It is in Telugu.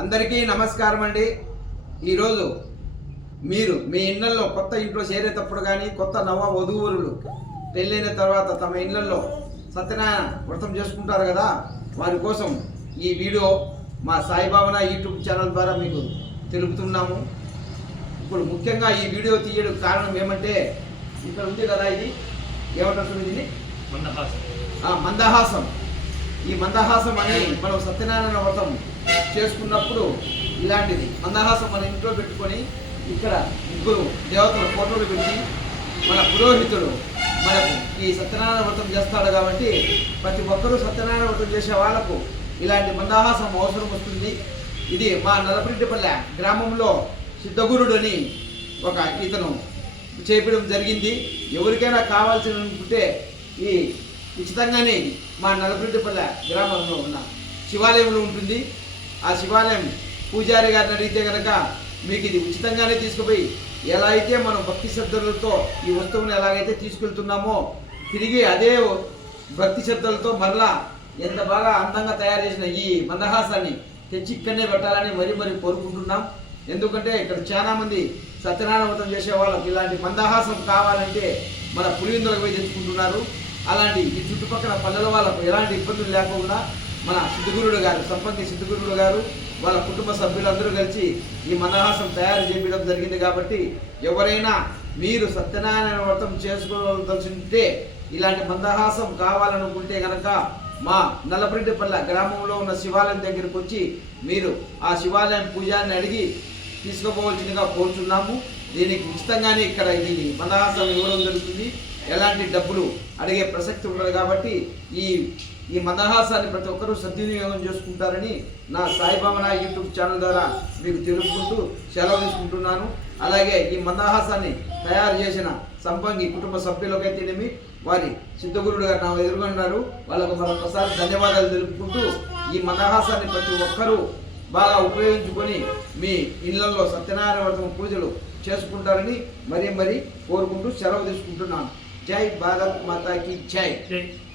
అందరికీ నమస్కారం అండి. ఈరోజు మీరు మీ ఇళ్ళలో కొత్త ఇంట్లో చేరేటప్పుడు కానీ కొత్త నవ వధువురులు పెళ్ళైన తర్వాత తమ ఇళ్ళలో సత్యనారాయణ వ్రతం చేసుకుంటారు కదా వారి కోసం ఈ వీడియో మా సాయిబాబా యూట్యూబ్ ఛానల్ ద్వారా మీకు తెలుపుతున్నాము. ఇప్పుడు ముఖ్యంగా ఈ వీడియో తీయడం కారణం ఏమంటే ఇక్కడ ఉంది కదా ఇది? ఏమంటారు దీన్ని? మందహాసం ఆ మందహాసం ఈ మందహాసం అనే మనం సత్యనారాయణ వ్రతం చేసుకున్నప్పుడు ఇలాంటిది. మందహాసం మన ఇంట్లో పెట్టుకొని ఇక్కడ ముగ్గురు దేవతల ఫోటోలు పెట్టి మన పురోహితుడు మనకు ఈ సత్యనారాయణ వ్రతం చేస్తాడు కాబట్టి ప్రతి ఒక్కరూ సత్యనారాయణ వ్రతం చేసే వాళ్ళకు ఇలాంటి మందహాసం అవసరం వస్తుంది. ఇది మా నలపరెడ్డిపల్లె గ్రామంలో సిద్ధగురుడు అని ఒక ఇతను చేపడం జరిగింది. ఎవరికైనా కావాల్సి అనుకుంటే ఈ ఉచితంగానే మా నలపరెడ్డిపల్లె గ్రామంలో ఉన్న శివాలయంలో ఉంటుంది. ఆ శివాలయం పూజారి గారిని అడిగితే కనుక మీకు ఇది ఉచితంగానే తీసుకుపోయి ఎలా అయితే మనం భక్తి శ్రద్ధలతో ఈ వస్తువుని ఎలాగైతే తీసుకెళ్తున్నామో తిరిగి అదే భక్తి శ్రద్ధలతో మరలా ఎంత బాగా అందంగా తయారు చేసిన ఈ మందహాసాన్ని తెచ్చి ఇక్కడనే పెట్టాలని మరీ మరీ కోరుకుంటున్నాం. ఎందుకంటే ఇక్కడ చాలామంది సత్యనారాయణ వ్రతం చేసే వాళ్ళకి ఇలాంటి మందహాసం కావాలంటే మన పులివిందులకు పోయి తెచ్చుకుంటున్నారు. అలాంటి ఈ చుట్టుపక్కల పల్లెల వాళ్ళకు ఎలాంటి ఇబ్బందులు లేకుండా మన సిద్ధుగురుడు గారు సంపంగి సిద్ధుగురుడు గారు వాళ్ళ కుటుంబ సభ్యులందరూ కలిసి ఈ మందహాసం తయారు చేయడం జరిగింది కాబట్టి ఎవరైనా మీరు సత్యనారాయణ వ్రతం చేసుకోదలుచుంటే ఇలాంటి మందహాసం కావాలనుకుంటే కనుక మా నల్లపరెడ్డిపల్లె గ్రామంలో ఉన్న శివాలయం దగ్గరికి వచ్చి మీరు ఆ శివాలయం పూజాన్ని అడిగి తీసుకోపోవలసిందిగా కోరుతున్నాము దీనికి ఉచితంగానే ఇక్కడ ఇది మందహాసం ఇవ్వడం జరుగుతుంది. ఎలాంటి డబ్బులు అడిగే ప్రసక్తి ఉండదు కాబట్టి ఈ ఈ మందహాసాన్ని ప్రతి ఒక్కరూ సద్వినియోగం చేసుకుంటారని నా సాయిబాబా యూట్యూబ్ ఛానల్ ద్వారా మీకు తెలుపుకుంటూ సెలవు తీసుకుంటున్నాను. అలాగే ఈ మందహాసాన్ని తయారు చేసిన సంపంగి కుటుంబ సభ్యులకైతేనేమి వారి సిద్ధగురుడు గారు నా ఎదుర్కొన్నారు వాళ్ళకు మరొకసారి ధన్యవాదాలు తెలుపుకుంటూ ఈ మందహాసాన్ని ప్రతి ఒక్కరూ బాగా ఉపయోగించుకొని మీ ఇళ్ళలో సత్యనారాయణ వ్రతం పూజలు చేసుకుంటారని మరీ మరీ కోరుకుంటూ సెలవు తీసుకుంటున్నాను. जय भारत माता की जय।